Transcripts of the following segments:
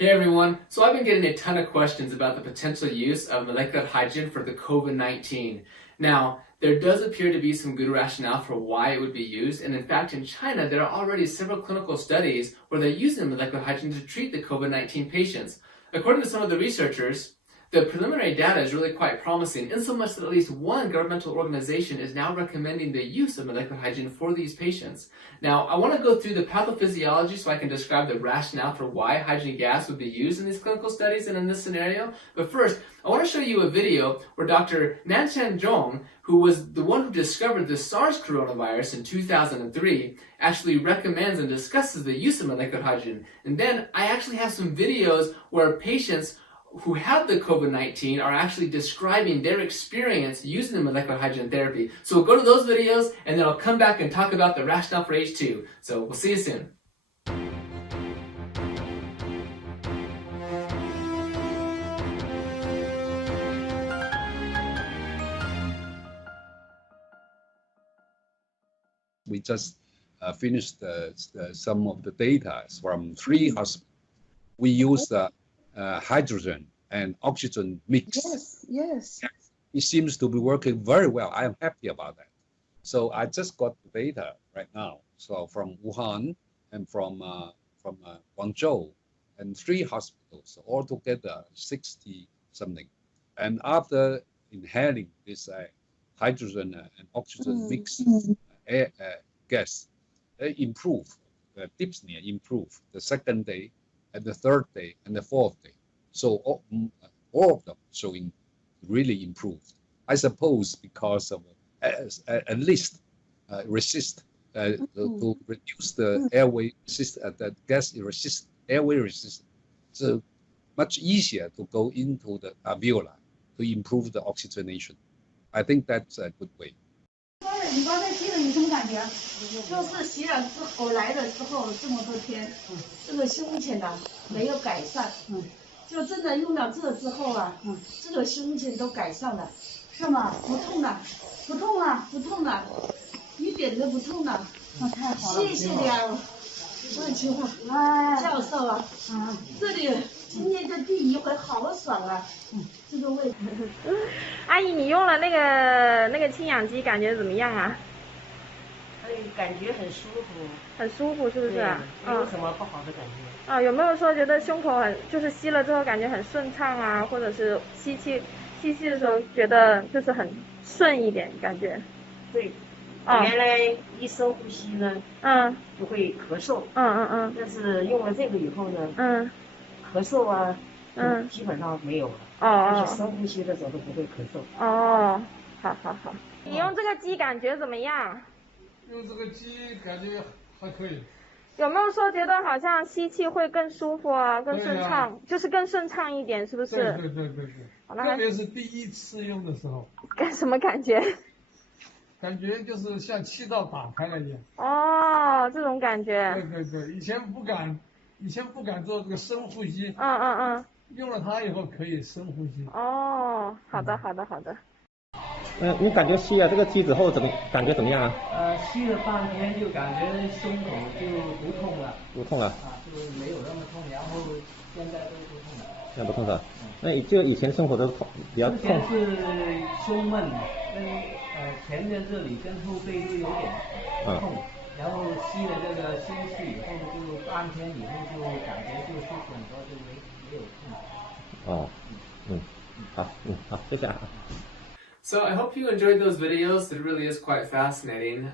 Hey everyone, so I've been getting a ton of questions about the potential use of molecular hydrogen for the COVID-19. Now, there does appear to be some good rationale for why it would be used, and in fact in China there are already several clinical studies where they're using molecular hydrogen to treat the COVID-19 patients. According to some of the researchers, the preliminary data is really quite promising, in so much that at least one governmental organization is now recommending the use of molecular hydrogen for these patients. Now, I want to go through the pathophysiology so I can describe the rationale for why hydrogen gas would be used in these clinical studies and in this scenario. But first, I want to show you a video where Dr. Nanshan Zhong, who was the one who discovered the SARS coronavirus in 2003, actually recommends and discusses the use of molecular hydrogen. And then I actually have some videos where patients who have the COVID-19 are actually describing their experience using the molecular hydrogen therapy. So we'll go to those videos and then I'll come back and talk about the rationale for H2. So we'll see you soon. We just finished some of the data from 3 hospitals. We use hydrogen and oxygen mix. Yes. It seems to be working very well. I am happy about that. So I just got the data right now. So from Wuhan and from Guangzhou and 3 hospitals, altogether 60 something. And after inhaling this hydrogen and oxygen mix gas, they improve. The dyspnea improved the 2nd day, and the 3rd day, and the 4th day. So all of them showing really improved. I suppose because of at least resist to reduce the airway the gas airway resistance. So much easier to go into the alveoli to improve the oxygenation. I think that's a good way. 你刚才吸了有什么感觉？就是吸了之后来了之后这么多天，这个胸前呢没有改善，就真的用了这之后啊，这个胸前都改善了，是吗？不痛了，不痛了，不痛了，一点都不痛了，那太好了，谢谢你啊，万清华教授啊，这里今天这第1回好爽啊，这个位置。阿姨，你用了那个氢氧机，感觉怎么样啊？感觉很舒服，很舒服，是不是？没有什么不好的感觉。有没有说觉得胸口就是吸了之后感觉很顺畅啊，或者是吸气的时候觉得就是很顺一点感觉？对，原来一深呼吸呢，就会咳嗽，但是用了这个以后呢，咳嗽啊，基本上没有了，而且深呼吸的时候都不会咳嗽。好。你用这个机感觉怎么样？用这个机感觉还可以。有没有说觉得好像吸气会更舒服啊，更顺畅，就是更顺畅一点，是不是？对。特别是第1次用的时候。什么感觉？感觉就是像气道打开了一样。这种感觉。对，以前不敢做这个深呼吸。用了它以后可以深呼吸。好的。你感觉吸了这个机之后感觉怎么样啊？吸了半天就感觉胸口就不痛了。不痛了。就没有那么痛，然后现在都不痛了。现在不痛了。那就以前生活都比较痛。之前是胸闷，跟前面这里跟后背都有点痛，然后吸了这个新气以后，就半天以后就感觉就舒服很多，就没有痛。好，谢谢啊。So I hope you enjoyed those videos. It really is quite fascinating.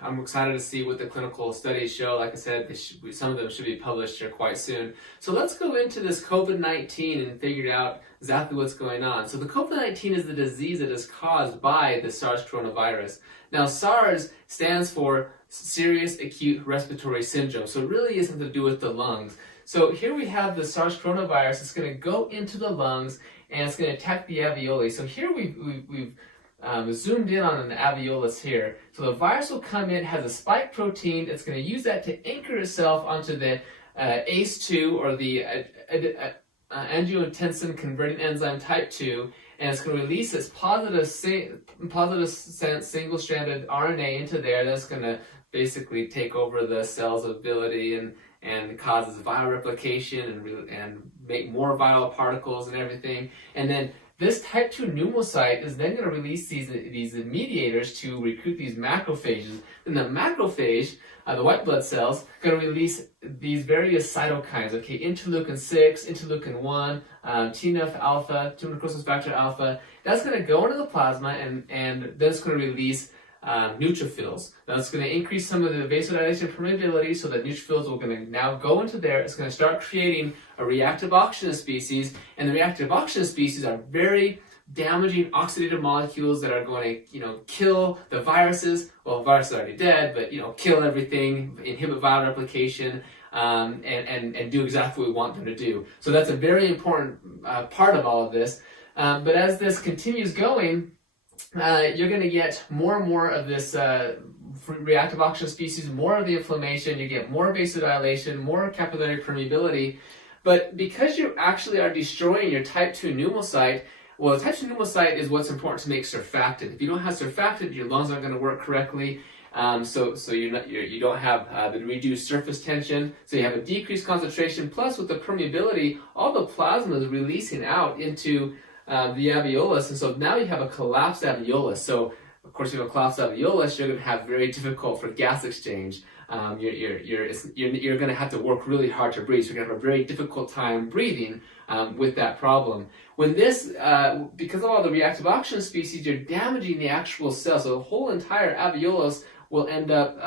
I'm excited to see what the clinical studies show. Like I said, some of them should be published here quite soon. So let's go into this COVID-19 and figure out exactly what's going on. So the COVID-19 is the disease that is caused by the SARS coronavirus. Now SARS stands for Serious Acute Respiratory Syndrome. So it really is something to do with the lungs. So here we have the SARS coronavirus. It's going to go into the lungs and it's going to attack the alveoli. So here we've zoomed in on the alveolus here. So the virus will come in, has a spike protein. It's going to use that to anchor itself onto the ACE2 or the angiotensin converting enzyme type 2, and it's going to release this positive single-stranded RNA into there. That's going to basically take over the cell's ability and causes viral replication and make more viral particles and everything. And then this type 2 pneumocyte is then going to release these mediators to recruit these macrophages. And the macrophage, the white blood cells, going to release these various cytokines, okay, interleukin 6, interleukin 1, TNF alpha, tumor necrosis factor alpha. That's going to go into the plasma and then it's going to release neutrophils. That's going to increase some of the vasodilation permeability, so that neutrophils are going to now go into there. It's going to start creating a reactive oxygen species, and the reactive oxygen species are very damaging oxidative molecules that are going to, kill the viruses. Well, the virus is already dead, but kill everything, inhibit viral replication, and do exactly what we want them to do. So that's a very important part of all of this. But as this continues going, you're going to get more and more of this reactive oxygen species, more of the inflammation, you get more vasodilation, more capillary permeability. But because you actually are destroying your type 2 pneumocyte, well, the type 2 pneumocyte is what's important to make surfactant. If you don't have surfactant, your lungs aren't going to work correctly. So you don't have the reduced surface tension, so you have a decreased concentration. Plus, with the permeability, all the plasma is releasing out into the alveolus, and so now you have a collapsed alveolus. So, of course, you have a collapsed alveolus, you're going to have very difficult for gas exchange. You're going to have to work really hard to breathe. So you're going to have a very difficult time breathing with that problem. When this, because of all the reactive oxygen species, you're damaging the actual cell. So the whole entire alveolus will end up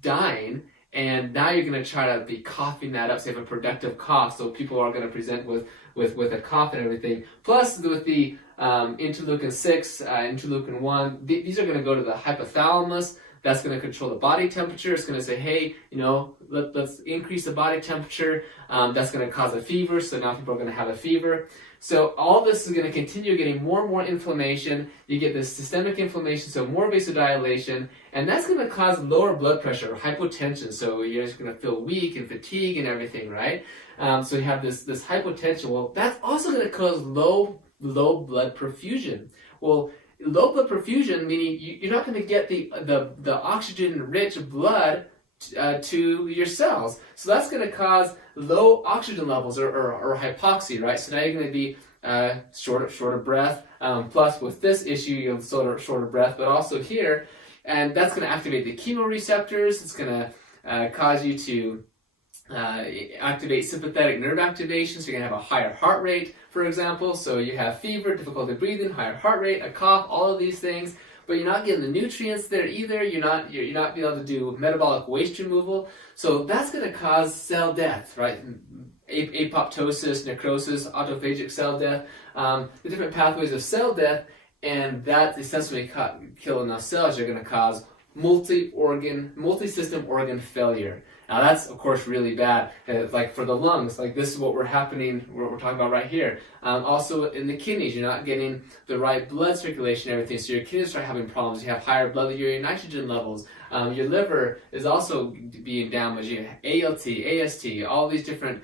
dying. And now you're going to try to be coughing that up, so you have a productive cough. So people are going to present with a cough and everything. Plus, with the interleukin 6, interleukin 1, these are going to go to the hypothalamus. That's going to control the body temperature. It's going to say, hey, let's increase the body temperature. That's going to cause a fever, so now people are going to have a fever. So all this is going to continue getting more and more inflammation. You get this systemic inflammation, so more vasodilation, and that's going to cause lower blood pressure, hypotension. So you're just going to feel weak and fatigue and everything, right? So you have this hypotension. Well, that's also going to cause low blood perfusion. Well, low blood perfusion, meaning you're not going to get the oxygen-rich blood to your cells. So that's going to cause low oxygen levels or hypoxia, right? So now you're going to be short of breath. Plus, with this issue, you're short of breath, but also here, and that's going to activate the chemoreceptors. It's going to cause you to activate sympathetic nerve activation, so you're going to have a higher heart rate, for example. So you have fever, difficulty breathing, higher heart rate, a cough, all of these things. But you're not getting the nutrients there either. You're not being able to do metabolic waste removal. So that's going to cause cell death, right? Apoptosis, necrosis, autophagic cell death, the different pathways of cell death, and that essentially kill enough cells, you're going to cause multi-system organ failure. Now that's, of course, really bad. Like for the lungs, like this is what we're talking about right here. Also in the kidneys, you're not getting the right blood circulation and everything, so your kidneys start having problems. You have higher blood urea nitrogen levels. Your liver is also being damaged. You have ALT, AST, all these different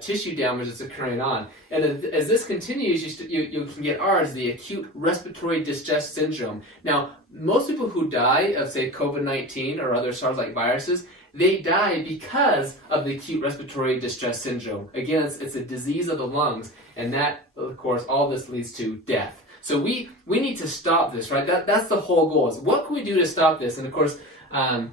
tissue damage that's occurring on. And as this continues, you can get ours, the acute respiratory distress syndrome. Now, most people who die of, say, COVID-19 or other SARS-like viruses, they die because of the acute respiratory distress syndrome. Again, it's a disease of the lungs, and that, of course, all this leads to death. So we need to stop this, right? That's the whole goal. Is what can we do to stop this? And of course, the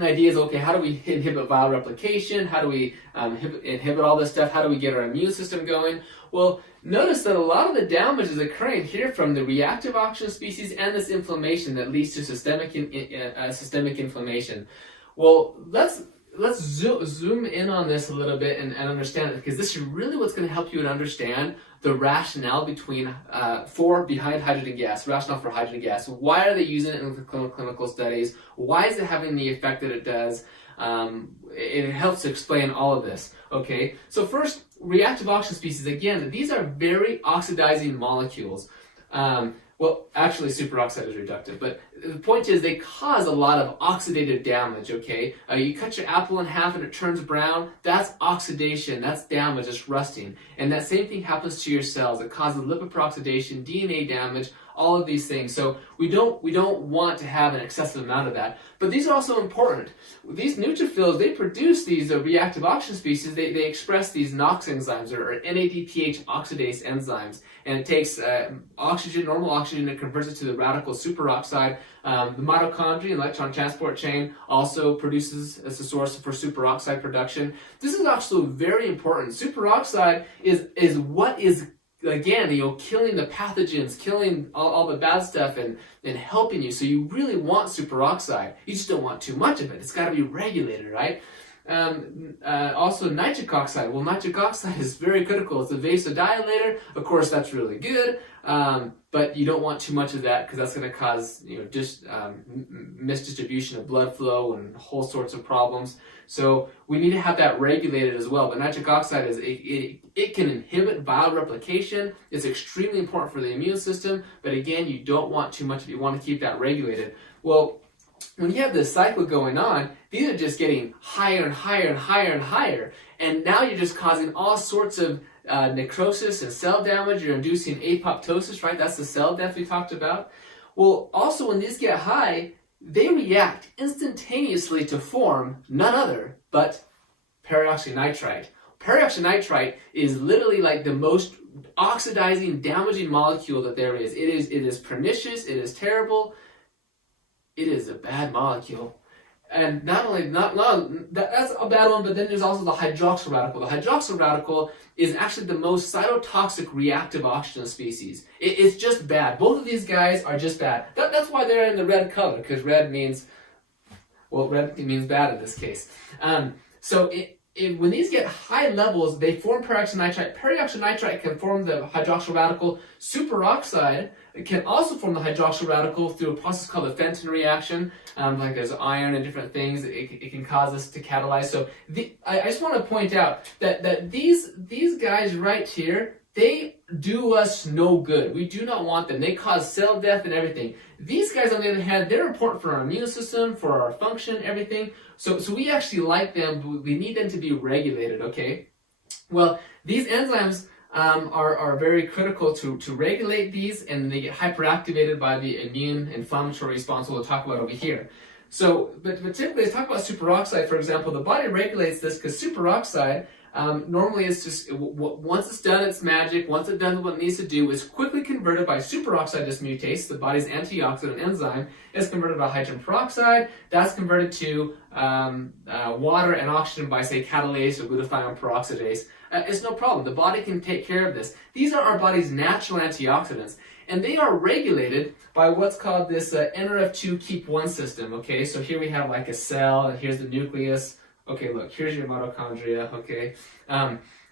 idea is, okay, how do we inhibit viral replication? How do we inhibit all this stuff? How do we get our immune system going? Well, notice that a lot of the damage is occurring here from the reactive oxygen species and this inflammation that leads to systemic inflammation. Well, let's zoom in on this a little bit and understand it, because this is really what's going to help you to understand the rationale behind hydrogen gas, rationale for hydrogen gas. Why are they using it in clinical studies? Why is it having the effect that it does? It helps to explain all of this. Okay, so first, reactive oxygen species. Again, these are very oxidizing molecules. Well, actually, superoxide is reductive, but the point is they cause a lot of oxidative damage, okay? You cut your apple in half and it turns brown, that's oxidation, that's damage, it's rusting. And that same thing happens to your cells. It causes lipid peroxidation, DNA damage, all of these things. So we don't want to have an excessive amount of that. But these are also important. These neutrophils, they produce these reactive oxygen species. They express these NOx enzymes, or NADPH oxidase enzymes. And it takes oxygen, normal oxygen, and converts it to the radical superoxide. The mitochondria, electron transport chain, also produces as a source for superoxide production. This is also very important. Superoxide is what is, again, killing the pathogens, killing all the bad stuff, and helping you. So you really want superoxide. You just don't want too much of it. It's got to be regulated, right? Also nitric oxide. Well, nitric oxide is very critical. It's a vasodilator. Of course, that's really good, but you don't want too much of that, because that's going to cause misdistribution of blood flow and whole sorts of problems. So we need to have that regulated as well. But nitric oxide it can inhibit viral replication. It's extremely important for the immune system. But again, you don't want too much of it. You want to keep that regulated. Well, when you have this cycle going on, these are just getting higher and higher and higher and higher. And now you're just causing all sorts of necrosis and cell damage. You're inducing apoptosis, right? That's the cell death we talked about. Well, also when these get high, they react instantaneously to form none other but peroxynitrite. Peroxynitrite is literally like the most oxidizing, damaging molecule that there is. It is pernicious, it is terrible, it is a bad molecule. And not only, that's a bad one, but then there's also the hydroxyl radical. The hydroxyl radical is actually the most cytotoxic reactive oxygen species. It's just bad. Both of these guys are just bad. That's why they're in the red color, because red means bad in this case. When these get high levels, they form peroxynitrite. Peroxynitrite can form the hydroxyl radical. Superoxide can also form the hydroxyl radical through a process called the Fenton reaction. Like there's iron and different things, it can cause us to catalyze. So I just want to point out that these guys right here, they do us no good. We do not want them. They cause cell death and everything. These guys, on the other hand, they're important for our immune system, for our function, everything. So we actually like them. We need them to be regulated, okay? Well, these enzymes are very critical to regulate these, and they get hyperactivated by the immune inflammatory response we'll talk about over here. So, but typically, let's talk about superoxide, for example. The body regulates this because superoxide normally is just, once it's done its magic, once it's done what it needs to do, is quickly converted by superoxide dismutase, the body's antioxidant enzyme, is converted by hydrogen peroxide. That's converted to water and oxygen by, say, catalase or glutathione peroxidase. It's no problem. The body can take care of this. These are our body's natural antioxidants, and they are regulated by what's called this NRF2 keep 1 system. Okay, so here we have like a cell, and here's the nucleus. Okay, look, here's your mitochondria, okay?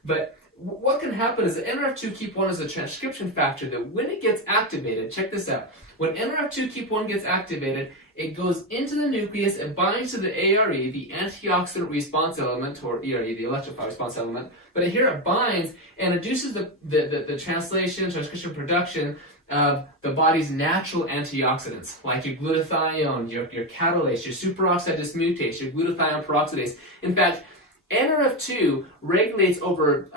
But what can happen is that NRF2 keep 1 is a transcription factor that when it gets activated, check this out, when NRF2 keep 1 gets activated, it goes into the nucleus and binds to the ARE, the antioxidant response element, or ERE, the electrified response element, but here it binds and induces the transcription production of the body's natural antioxidants, like your glutathione, your catalase, your superoxide dismutase, your glutathione peroxidase. In fact, NRF2 regulates over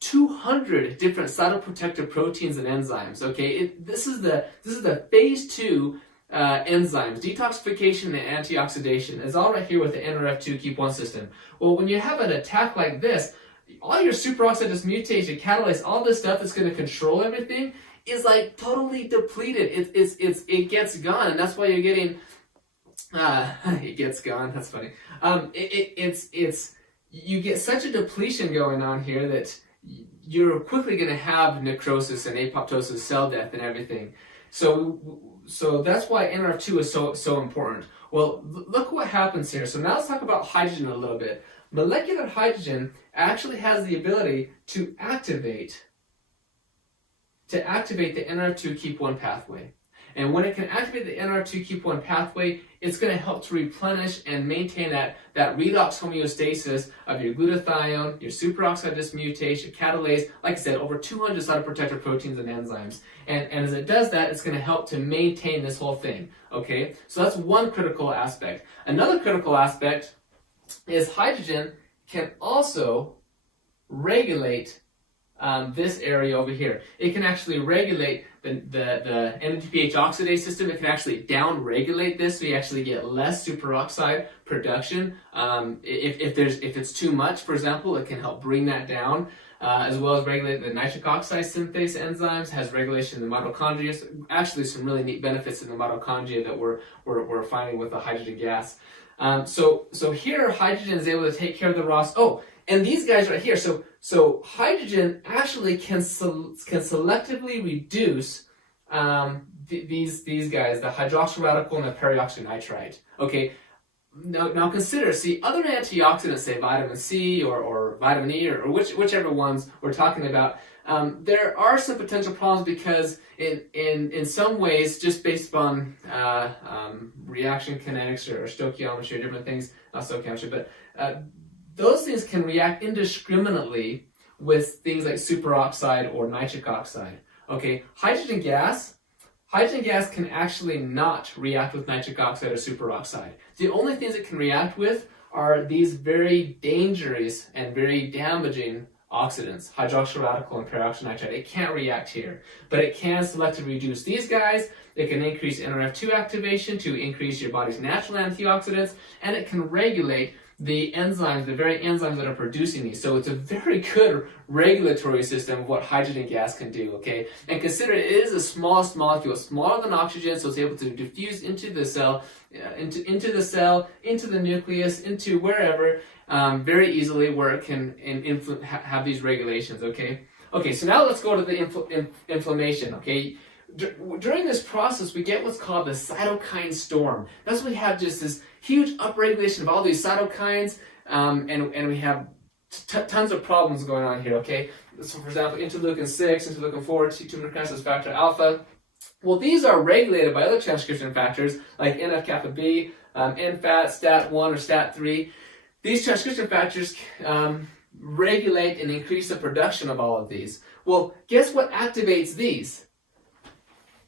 200 different cytoprotective proteins and enzymes. Okay, this is the phase 2 enzymes, detoxification and antioxidation. It's all right here with the NRF2 keep 1 system. Well, when you have an attack like this, all your superoxide dismutase, your catalase, all this stuff that's going to control everything is like totally depleted. It gets gone, and that's why you're getting it gets gone. That's funny. You get such a depletion going on here that you're quickly going to have necrosis and apoptosis, cell death, and everything. So that's why NRF2 is so important. Well, look what happens here. So now let's talk about hydrogen a little bit. Molecular hydrogen actually has the ability to activate the NRF2 keep 1 pathway. And when it can activate the NR2 keep 1 pathway, it's going to help to replenish and maintain that redox homeostasis of your glutathione, your superoxide dismutase, your catalase, like I said, over 200 cytoprotector proteins and enzymes. And as it does that, it's going to help to maintain this whole thing, okay? So that's one critical aspect. Another critical aspect is hydrogen can also regulate this area over here. It can actually regulate the NADPH oxidase system. It can actually down-regulate this, so you actually get less superoxide production. If it's too much, for example, it can help bring that down, as well as regulate the nitric oxide synthase enzymes, has regulation in the mitochondria. So actually, some really neat benefits in the mitochondria that we're finding with the hydrogen gas. So here, hydrogen is able to take care of the ROS. Oh, and these guys right here. So hydrogen actually can selectively reduce these guys, the hydroxyl radical and the peroxynitrite. Okay. Now consider, see, other antioxidants, say vitamin C or vitamin E or whichever ones we're talking about, there are some potential problems because in some ways, just based upon reaction kinetics or stoichiometry or different things, not stoichiometry, but those things can react indiscriminately with things like superoxide or nitric oxide. Okay, hydrogen gas can actually not react with nitric oxide or superoxide. The only things it can react with are these very dangerous and very damaging oxidants, hydroxyl radical and peroxynitrite. It can't react here, but it can selectively reduce these guys. It can increase NRF2 activation to increase your body's natural antioxidants, and it can regulate the enzymes, the very enzymes that are producing these. So it's a very good regulatory system of what hydrogen gas can do, okay? And consider it is the smallest molecule, smaller than oxygen, so it's able to diffuse into the cell, into the nucleus, into wherever, very easily, where it can have these regulations, okay? Okay, so now let's go to the inflammation, okay? During this process, we get what's called the cytokine storm. That's when we have just this huge upregulation of all these cytokines, and we have tons of problems going on here, okay? So, for example, interleukin 6, interleukin 4, T2 necrosis factor alpha. Well, these are regulated by other transcription factors like NF-kappa B, NFAT, STAT1, or STAT3. These transcription factors regulate and increase the production of all of these. Well, guess what activates these?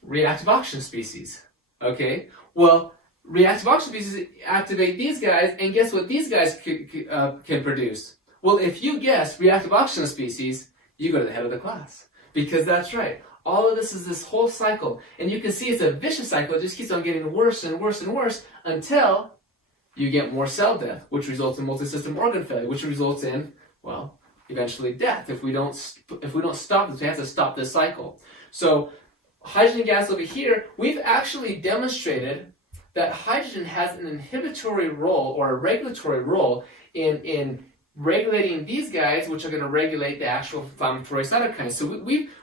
Reactive oxygen species, okay? Well, reactive oxygen species activate these guys, and guess what these guys can produce? Well, if you guess reactive oxygen species, you go to the head of the class. Because that's right. All of this is this whole cycle. And you can see it's a vicious cycle. It just keeps on getting worse and worse and worse until you get more cell death, which results in multi-system organ failure, which results in, well, eventually death. If we don't stop this, we have to stop this cycle. So hydrogen gas over here, we've actually demonstrated that hydrogen has an inhibitory role or a regulatory role in regulating these guys, which are going to regulate the actual inflammatory cytokines. So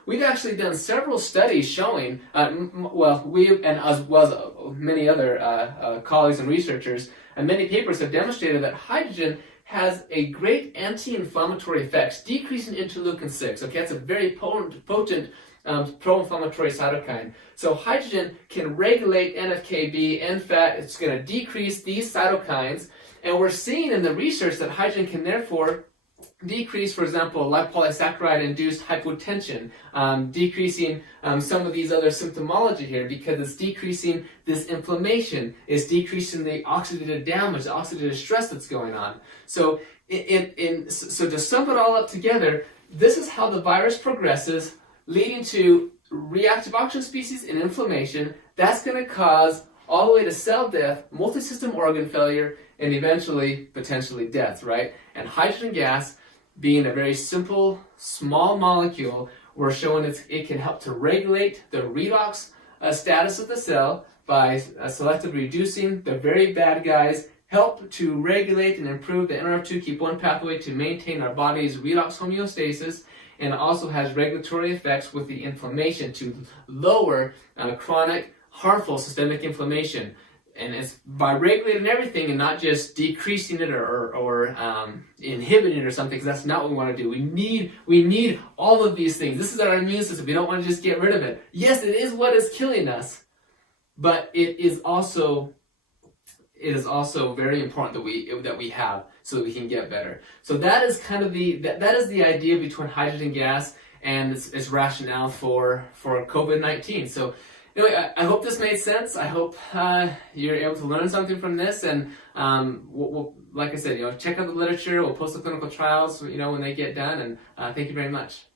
we've actually done several studies showing, we and as well as many other colleagues and researchers, and many papers have demonstrated that hydrogen has a great anti-inflammatory effects, decreasing interleukin 6. Okay, that's a very potent pro-inflammatory cytokine. So hydrogen can regulate NF-κB, NFAT. It's going to decrease these cytokines. And we're seeing in the research that hydrogen can therefore decrease, for example, lipopolysaccharide-induced hypotension, decreasing some of these other symptomology here because it's decreasing this inflammation, it's decreasing the oxidative damage, the oxidative stress that's going on. So, so to sum it all up together, this is how the virus progresses, leading to reactive oxygen species and inflammation. That's going to cause all the way to cell death, multi-system organ failure, and eventually, potentially death, right? And hydrogen gas, being a very simple, small molecule, we're showing it can help to regulate the redox status of the cell by selectively reducing the very bad guys, help to regulate and improve the NRF2 keep 1 pathway to maintain our body's redox homeostasis, and also has regulatory effects with the inflammation to lower chronic, harmful systemic inflammation. And it's by regulating everything and not just decreasing it or inhibiting it or something, because that's not what we want to do. We need all of these things. This is our immune system. We don't want to just get rid of it. Yes, it is what is killing us, but it is also very important that we have so that we can get better. So that is kind of that is the idea between hydrogen gas and its rationale for COVID-19. So anyway, I hope this made sense. I hope you're able to learn something from this, and we'll, like I said, check out the literature. We'll post the clinical trials, when they get done, and thank you very much.